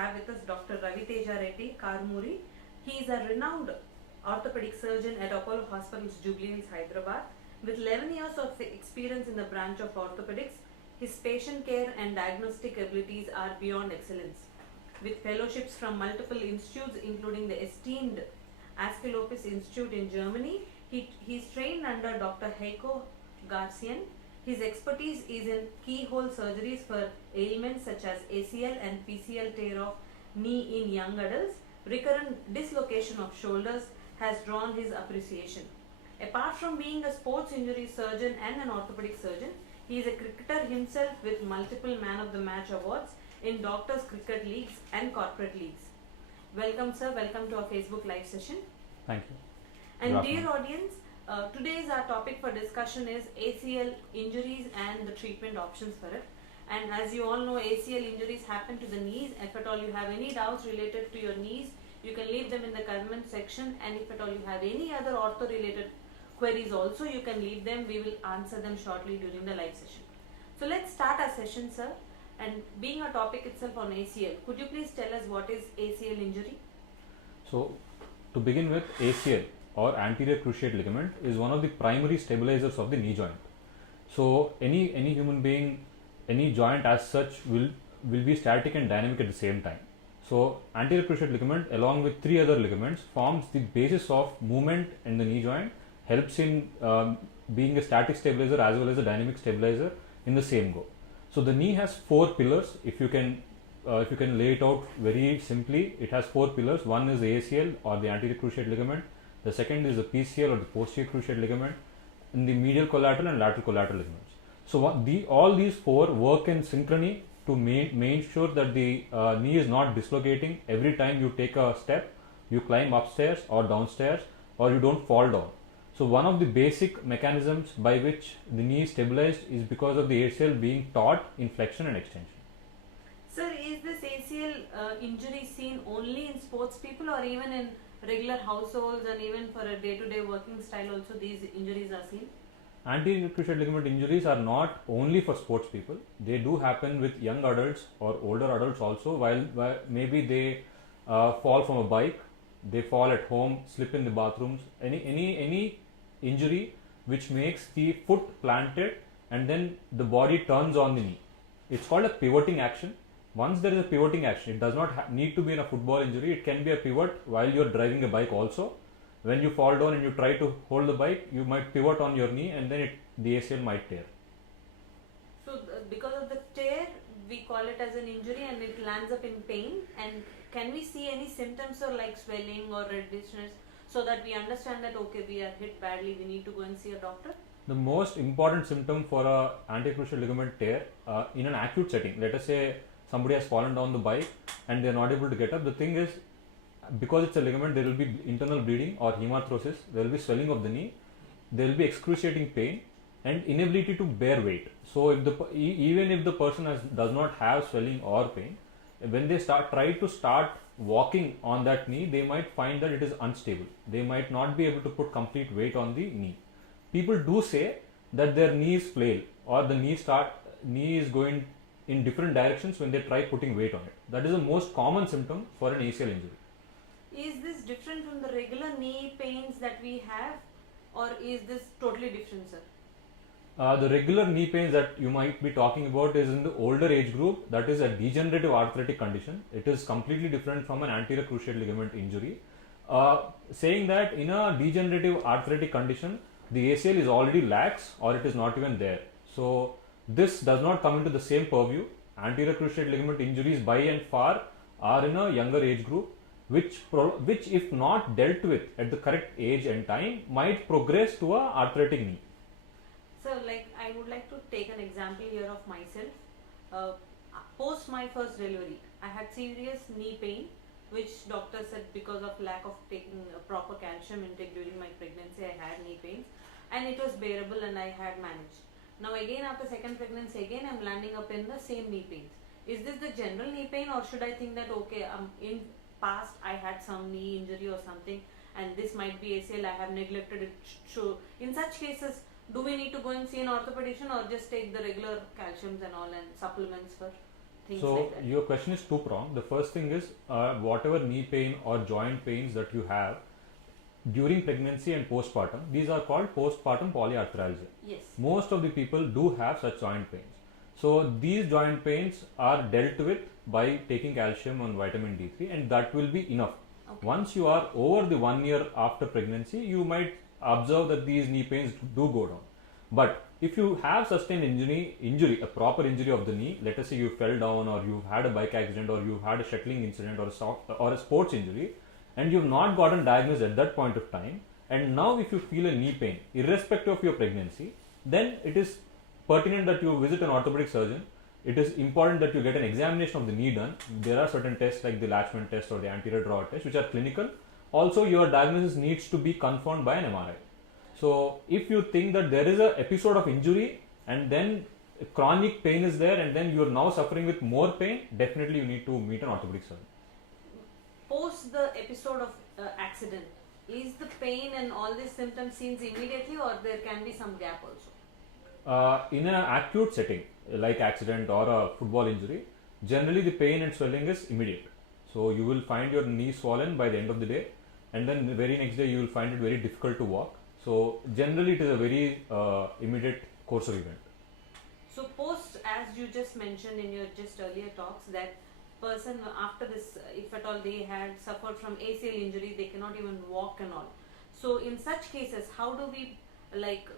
have with us Dr. Raviteja Reddy K. He is a renowned orthopedic surgeon at Apollo Hospital's Jubilee Hills, Hyderabad. With 11 years of experience in the branch of orthopedics, his patient care and diagnostic abilities are beyond excellence. With fellowships from multiple institutes, including the esteemed Asclepius Institute in Germany, he is trained under Dr. Heiko Garcian. His expertise is in keyhole surgeries for ailments such as ACL and PCL tear of knee in young adults. Recurrent dislocation of shoulders has drawn his appreciation. Apart from being a sports injury surgeon and an orthopedic surgeon, he is a cricketer himself with multiple Man of the Match awards in doctors' cricket leagues and corporate leagues. Welcome, sir. Welcome to our Facebook live session. Thank you. And dear audience, today's our topic for discussion is ACL injuries and the treatment options for it. And as you all know, ACL injuries happen to the knees. If at all you have any doubts related to your knees, you can leave them in the comment section. And if at all you have any other ortho related queries also, you can leave them. We will answer them shortly during the live session. So let's start our session, sir. And being a topic itself on ACL, could you please tell us what is ACL injury? So to begin with, ACL or anterior cruciate ligament is one of the primary stabilizers of the knee joint. So any human being, any joint as such will be static and dynamic at the same time. So anterior cruciate ligament along with three other ligaments forms the basis of movement in the knee joint, helps in being a static stabilizer as well as a dynamic stabilizer in the same go. So the knee has four pillars. If you can lay it out very simply, it has four pillars. One is the ACL or the anterior cruciate ligament. The second is the PCL or the posterior cruciate ligament, and the medial collateral and lateral collateral ligaments. So all these four work in synchrony to make sure that the knee is not dislocating every time you take a step, you climb upstairs or downstairs, or you don't fall down. So one of the basic mechanisms by which the knee is stabilized is because of the ACL being taut in flexion and extension. Sir, is this ACL injury seen only in sports people or even in regular households and even for a day-to-day working style also these injuries are seen? Anterior cruciate ligament injuries are not only for sports people. They do happen with young adults or older adults also, while maybe they fall from a bike, they fall at home, slip in the bathrooms, any injury which makes the foot planted and then the body turns on the knee. It's called a pivoting action. Once there is a pivoting action, it does not need to be in a football injury. It can be a pivot while you're driving a bike also. When you fall down and you try to hold the bike, you might pivot on your knee and then the ACL might tear. So because of the tear, we call it as an injury and it lands up in pain. And can we see any symptoms or like swelling or redishness so that we understand that okay, we are hit badly, we need to go and see a doctor? The most important symptom for a anterior cruciate ligament tear in an acute setting, let us say somebody has fallen down the bike and they are not able to get up. The thing is, because it's a ligament, there will be internal bleeding or hemarthrosis, there will be swelling of the knee, there will be excruciating pain and inability to bear weight. So even if the person does not have swelling or pain, when they try to start walking on that knee, they might find that it is unstable. They might not be able to put complete weight on the knee. People do say that their knee is flail or the knee is going in different directions when they try putting weight on it. That is the most common symptom for an ACL injury. Is this different from the regular knee pains that we have, or is this totally different, sir? The regular knee pains that you might be talking about is in the older age group. That is a degenerative arthritic condition. It is completely different from an anterior cruciate ligament injury. Saying that in a degenerative arthritic condition, the ACL is already lax or it is not even there. So this does not come into the same purview. Anterior cruciate ligament injuries by and far are in a younger age group, which if not dealt with at the correct age and time might progress to a arthritic knee. So like I would like to take an example here of myself. Post my first delivery, I had serious knee pain, which doctor said because of lack of taking a proper calcium intake during my pregnancy, I had knee pains and it was bearable and I had managed. Now again after second pregnancy, again I'm landing up in the same knee pains. Is this the general knee pain or should I think that okay, in past I had some knee injury or something and this might be ACL, I have neglected it? So in such cases, do we need to go and see an orthopedician or just take the regular calciums and all and supplements for things So like that? your question is two-pronged. The first thing is whatever knee pain or joint pains that you have during pregnancy and postpartum, these are called postpartum polyarthralgia. Yes. Most of the people do have such joint pains. So these joint pains are dealt with by taking calcium and vitamin D3, and that will be enough. Okay. Once you are over the 1 year after pregnancy, you might observe that these knee pains do go down. But if you have sustained injury, a proper injury of the knee, let us say you fell down or you've had a bike accident or you've had a shuttling incident or a sports injury, and you've not gotten diagnosed at that point of time, and now if you feel a knee pain, irrespective of your pregnancy, then it is pertinent that you visit an orthopedic surgeon. It is important that you get an examination of the knee done. There are certain tests like the Latchman test or the anterior drawer test which are clinical. Also, your diagnosis needs to be confirmed by an MRI. So, if you think that there is an episode of injury and then chronic pain is there and then you are now suffering with more pain, definitely you need to meet an orthopedic surgeon. Post the episode of accident, is the pain and all these symptoms seen immediately, or there can be some gap also? In an acute setting like accident or a football injury, generally the pain and swelling is immediate. So you will find your knee swollen by the end of the day, and then the very next day you will find it very difficult to walk. So generally it is a very immediate course of event. So post, as you just mentioned in your just earlier talks, that person after this, if at all they had suffered from ACL injury, they cannot even walk and all. So in such cases, how do we, like,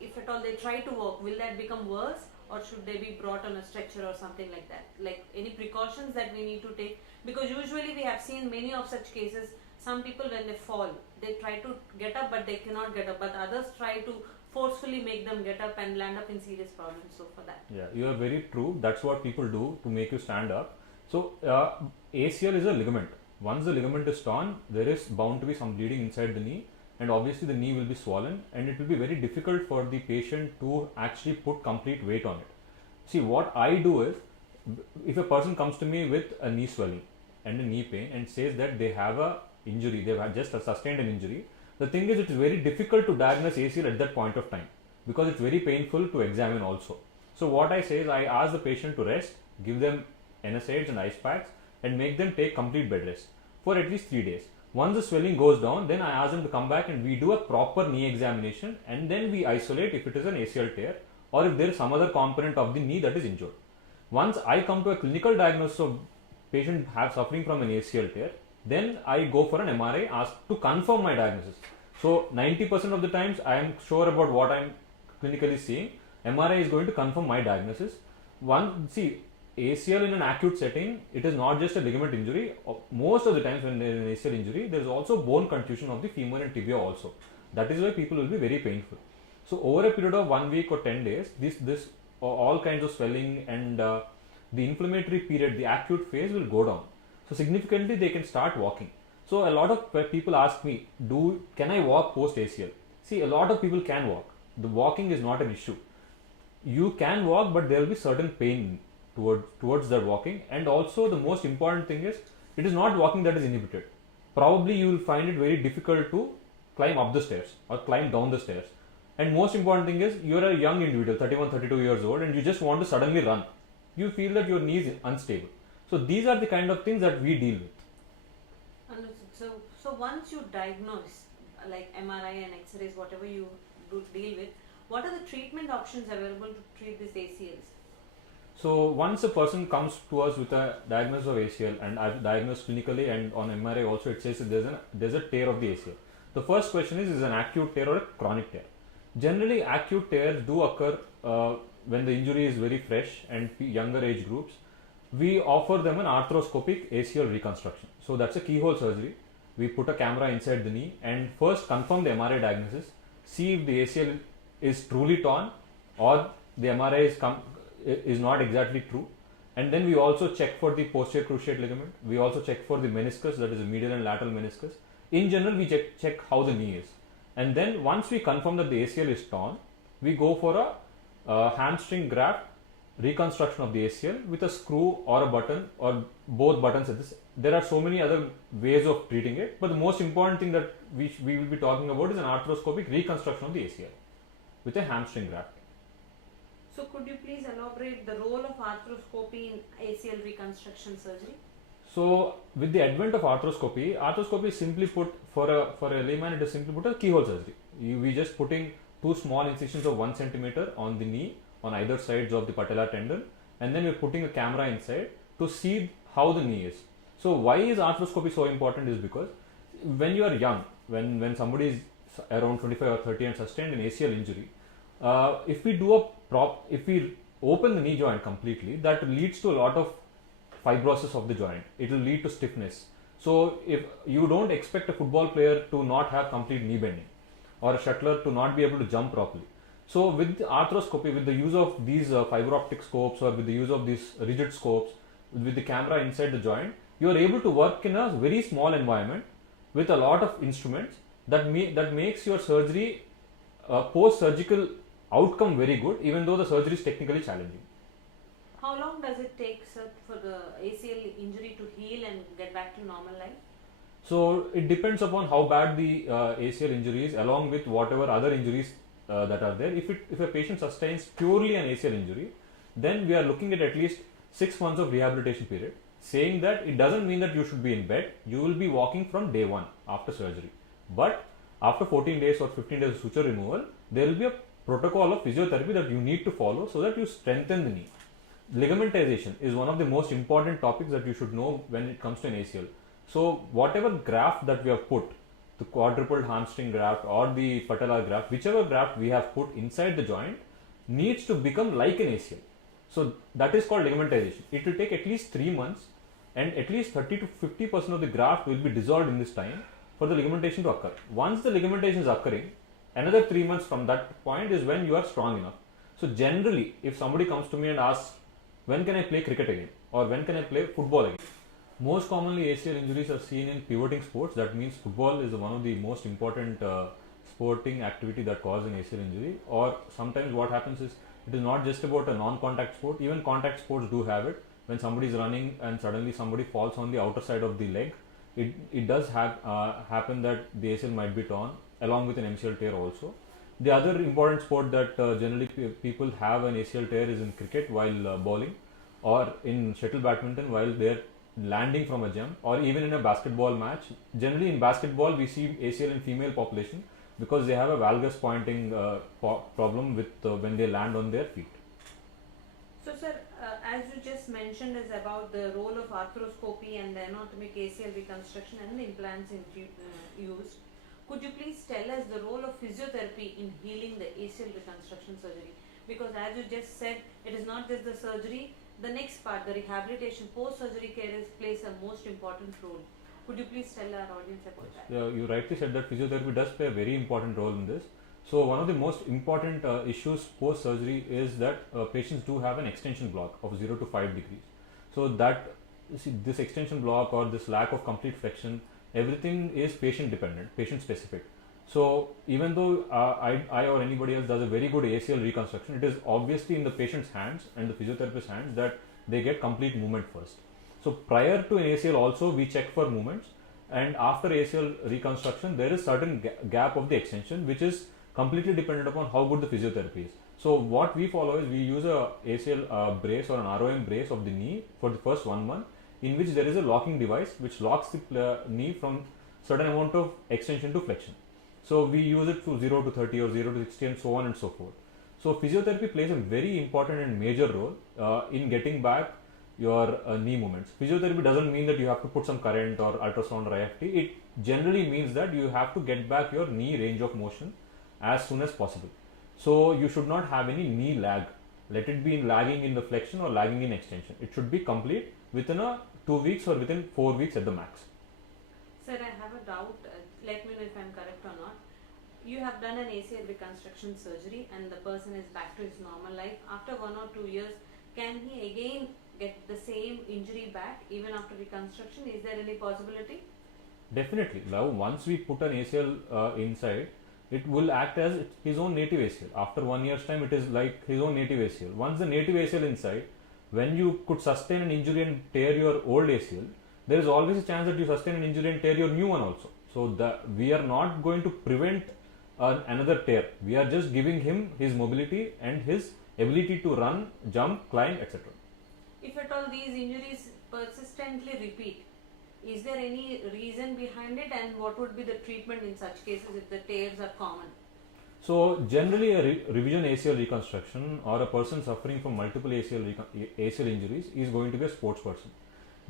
if at all they try to walk, will that become worse, or should they be brought on a stretcher or something like that? Like any precautions that we need to take? Because usually we have seen many of such cases. Some people when they fall, they try to get up but they cannot get up, but others try to forcefully make them get up and land up in serious problems. So for that. Yeah, you are very true. That's what people do to make you stand up. So ACL is a ligament. Once the ligament is torn, there is bound to be some bleeding inside the knee, and obviously the knee will be swollen, and it will be very difficult for the patient to actually put complete weight on it. See, what I do is, if a person comes to me with a knee swelling and a knee pain and says that they have a injury, they have just sustained an injury, the thing is it is very difficult to diagnose ACL at that point of time because it's very painful to examine also. So what I say is I ask the patient to rest, give them NSAIDs and ice packs, and make them take complete bed rest for at least 3 days. Once the swelling goes down, then I ask them to come back and we do a proper knee examination, and then we isolate if it is an ACL tear or if there is some other component of the knee that is injured. Once I come to a clinical diagnosis of patient have suffering from an ACL tear, then I go for an MRI asked to confirm my diagnosis. So 90% of the times I am sure about what I am clinically seeing. MRI is going to confirm my diagnosis. See, ACL in an acute setting, it is not just a ligament injury. Most of the times when there is an ACL injury, there is also bone contusion of the femur and tibia also. That is why people will be very painful. So over a period of 1 week or 10 days, this all kinds of swelling and the inflammatory period, the acute phase will go down. So significantly they can start walking. So a lot of people ask me, can I walk post ACL? See, a lot of people can walk. The walking is not an issue. You can walk, but there will be certain pain towards that walking. And also the most important thing is, it is not walking that is inhibited. Probably you will find it very difficult to climb up the stairs or climb down the stairs. And most important thing is, you are a young individual, 31, 32 years old, and you just want to suddenly run. You feel that your knee is unstable. So these are the kind of things that we deal with. Understood. So once you diagnose, like MRI and X-rays, whatever you do deal with, what are the treatment options available to treat these ACLs? So once a person comes to us with a diagnosis of ACL, and I've diagnosed clinically and on MRI also, it says that there's a tear of the ACL. The first question is an acute tear or a chronic tear? Generally, acute tears do occur when the injury is very fresh and younger age groups. We offer them an arthroscopic ACL reconstruction. So that's a keyhole surgery. We put a camera inside the knee and first confirm the MRI diagnosis, see if the ACL is truly torn or the MRI is not exactly true. And then we also check for the posterior cruciate ligament. We also check for the meniscus, that is the medial and lateral meniscus. In general, we check how the knee is. And then once we confirm that the ACL is torn, we go for a hamstring graft reconstruction of the ACL with a screw or a button or both buttons at this. There are so many other ways of treating it, but the most important thing that we will be talking about is an arthroscopic reconstruction of the ACL with a hamstring graft. So could you please elaborate the role of arthroscopy in ACL reconstruction surgery? So with the advent of arthroscopy is simply put for a layman, it is simply put a keyhole surgery. We just putting two small incisions of 1 centimeter on the knee on either sides of the patellar tendon, and then we're putting a camera inside to see how the knee is. So why is arthroscopy so important is because when you are young, when somebody is around 25 or 30 and sustained an ACL injury, if we open the knee joint completely, that leads to a lot of fibrosis of the joint. It will lead to stiffness. So if you don't expect a football player to not have complete knee bending, or a shuttler to not be able to jump properly. So with the arthroscopy, with the use of these fiber optic scopes, or with the use of these rigid scopes, with the camera inside the joint, you are able to work in a very small environment with a lot of instruments that makes your surgery post-surgical outcome very good, even though the surgery is technically challenging. How long does it take, sir, for the ACL injury to heal and get back to normal life? So it depends upon how bad the ACL injury is, along with whatever other injuries that are there. If a patient sustains purely an ACL injury, then we are looking at least 6 months of rehabilitation period. Saying that, it doesn't mean that you should be in bed. You will be walking from day 1 after surgery. But after 14 days or 15 days of suture removal, there will be a protocol of physiotherapy that you need to follow so that you strengthen the knee. Ligamentization is one of the most important topics that you should know when it comes to an ACL. So whatever graft that we have put, the quadruple hamstring graft or the patellar graft, whichever graft we have put inside the joint needs to become like an ACL. So that is called ligamentization. It will take at least 3 months, and at least 30 to 50% of the graft will be dissolved in this time for the ligamentation to occur. Once the ligamentation is occurring, another 3 months from that point is when you are strong enough. So generally, if somebody comes to me and asks, when can I play cricket again, or when can I play football again? Most commonly ACL injuries are seen in pivoting sports. That means football is one of the most important sporting activity that causes an ACL injury. Or sometimes what happens is, it is not just about a non-contact sport, even contact sports do have it. When somebody is running and suddenly somebody falls on the outer side of the leg, it does happen that the ACL might be torn, along with an MCL tear also. The other important sport that generally people have an ACL tear is in cricket while bowling, or in shuttle badminton while they are landing from a jump, or even in a basketball match. Generally in basketball we see ACL in female population because they have a valgus pointing problem with when they land on their feet. So sir, as you just mentioned is about the role of arthroscopy and the anatomic ACL reconstruction and the implants used. Could you please tell us the role of physiotherapy in healing the ACL reconstruction surgery? Because as you just said, it is not just the surgery, the next part, the rehabilitation, post-surgery care plays a most important role. Could you please tell our audience about that? You rightly said that physiotherapy does play a very important role in this. So one of the most important issues post-surgery is that patients do have an extension block of 0 to 5 degrees. So that this extension block or this lack of complete flexion, everything is patient dependent, patient specific. So even though I or anybody else does a very good ACL reconstruction, it is obviously in the patient's hands and the physiotherapist's hands that they get complete movement first. So prior to an ACL also we check for movements, and after ACL reconstruction there is certain gap of the extension which is completely dependent upon how good the physiotherapy is. So what we follow is we use a ACL brace or an ROM brace of the knee for the first 1 month, in which there is a locking device which locks the knee from certain amount of extension to flexion. So we use it to 0 to 30 or 0 to 60 and so on and so forth. So physiotherapy plays a very important and major role in getting back your knee movements. Physiotherapy doesn't mean that you have to put some current or ultrasound or IFT. It generally means that you have to get back your knee range of motion as soon as possible. So you should not have any knee lag. Let it be lagging in the flexion or lagging in extension. It should be complete within 2 weeks or within 4 weeks at the max. Sir, I have a doubt. Let me know if I am correct or not. You have done an ACL reconstruction surgery and the person is back to his normal life. After 1 or 2 years, can he again get the same injury back even after reconstruction? Is there any possibility? Definitely. Now, once we put an ACL inside, it will act as his own native ACL. After 1 year's time, it is like his own native ACL. Once the native ACL inside, when you could sustain an injury and tear your old ACL, there is always a chance that you sustain an injury and tear your new one also. So we are not going to prevent another tear. We are just giving him his mobility and his ability to run, jump, climb, etc. If at all these injuries persistently repeat, is there any reason behind it, and what would be the treatment in such cases if the tears are common? So generally a revision ACL reconstruction or a person suffering from multiple ACL injuries is going to be a sports person,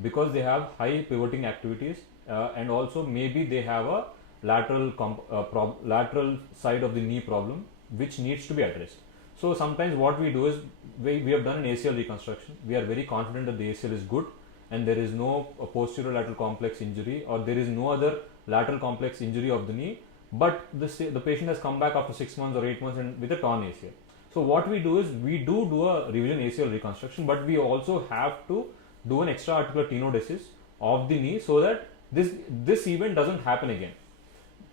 because they have high pivoting activities and also maybe they have a lateral side of the knee problem which needs to be addressed. So sometimes what we do is we have done an ACL reconstruction. We are very confident that the ACL is good and there is no posterior lateral complex injury or there is no other lateral complex injury of the knee, but the patient has come back after 6 months or 8 months and with a torn ACL. So what we do is we do a revision ACL reconstruction, but we also have to do an extra articular tenodesis of the knee so that this event doesn't happen again.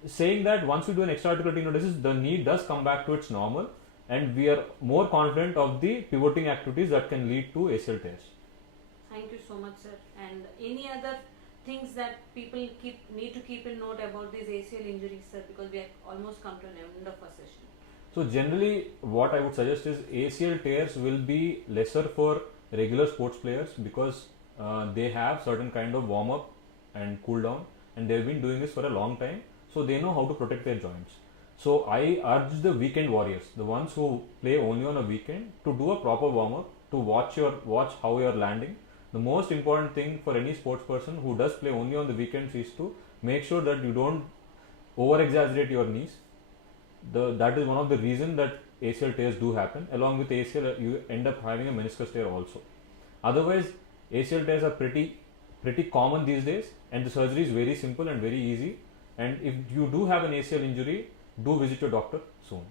Saying that once we do an extra articular tenodesis, the knee does come back to its normal and we are more confident of the pivoting activities that can lead to ACL tears. Thank you so much, sir. And any other things that people need to keep in note about these ACL injuries, sir, because we have almost come to an end of our session. So generally what I would suggest is ACL tears will be lesser for regular sports players because they have certain kind of warm up and cool down and they've been doing this for a long time, so they know how to protect their joints. So I urge the weekend warriors, the ones who play only on a weekend, to do a proper warm up, to watch how you are landing. The most important thing for any sports person who does play only on the weekends is to make sure that you don't over exaggerate your knees. That is one of the reasons that ACL tears do happen. Along with ACL, you end up having a meniscus tear also. Otherwise, ACL tears are pretty common these days, and the surgery is very simple and very easy. And if you do have an ACL injury, do visit your doctor soon.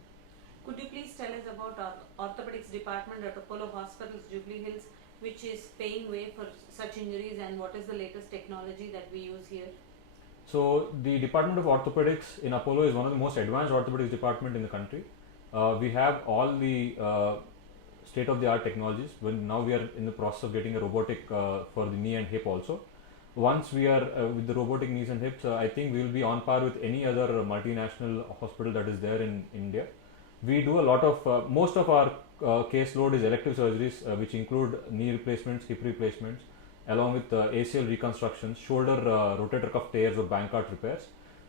Could you please tell us about our orthopedics department at Apollo Hospitals, Jubilee Hills, which is paying way for such injuries, and what is the latest technology that we use here? So the Department of Orthopedics in Apollo is one of the most advanced orthopedics department in the country. We have all the state-of-the-art technologies. Now we are in the process of getting a robotic for the knee and hip also. Once we are with the robotic knees and hips, I think we will be on par with any other multinational hospital that is there in India. We do a lot of, most of our caseload is elective surgeries which include knee replacements, hip replacements, along with ACL reconstructions, shoulder rotator cuff tears or Bankart repairs.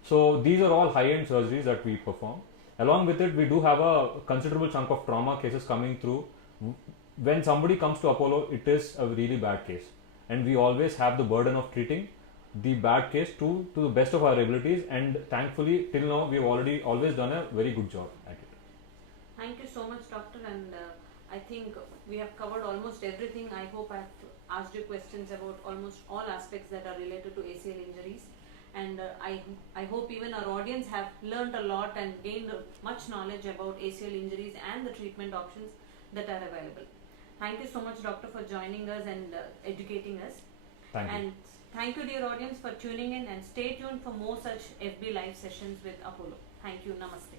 So these are all high-end surgeries that we perform. Along with it, we do have a considerable chunk of trauma cases coming through. When somebody comes to Apollo, it is a really bad case, and we always have the burden of treating the bad case to the best of our abilities, and thankfully till now we have always done a very good job at it. Thank you so much, doctor, and I think we have covered almost everything. I hope I have asked you questions about almost all aspects that are related to ACL injuries, and I hope even our audience have learned a lot and gained much knowledge about ACL injuries and the treatment options that are available. Thank you so much, doctor, for joining us and educating us. Thank you. And thank you, dear audience, for tuning in, and stay tuned for more such FB live sessions with Apollo. Thank you. Namaste.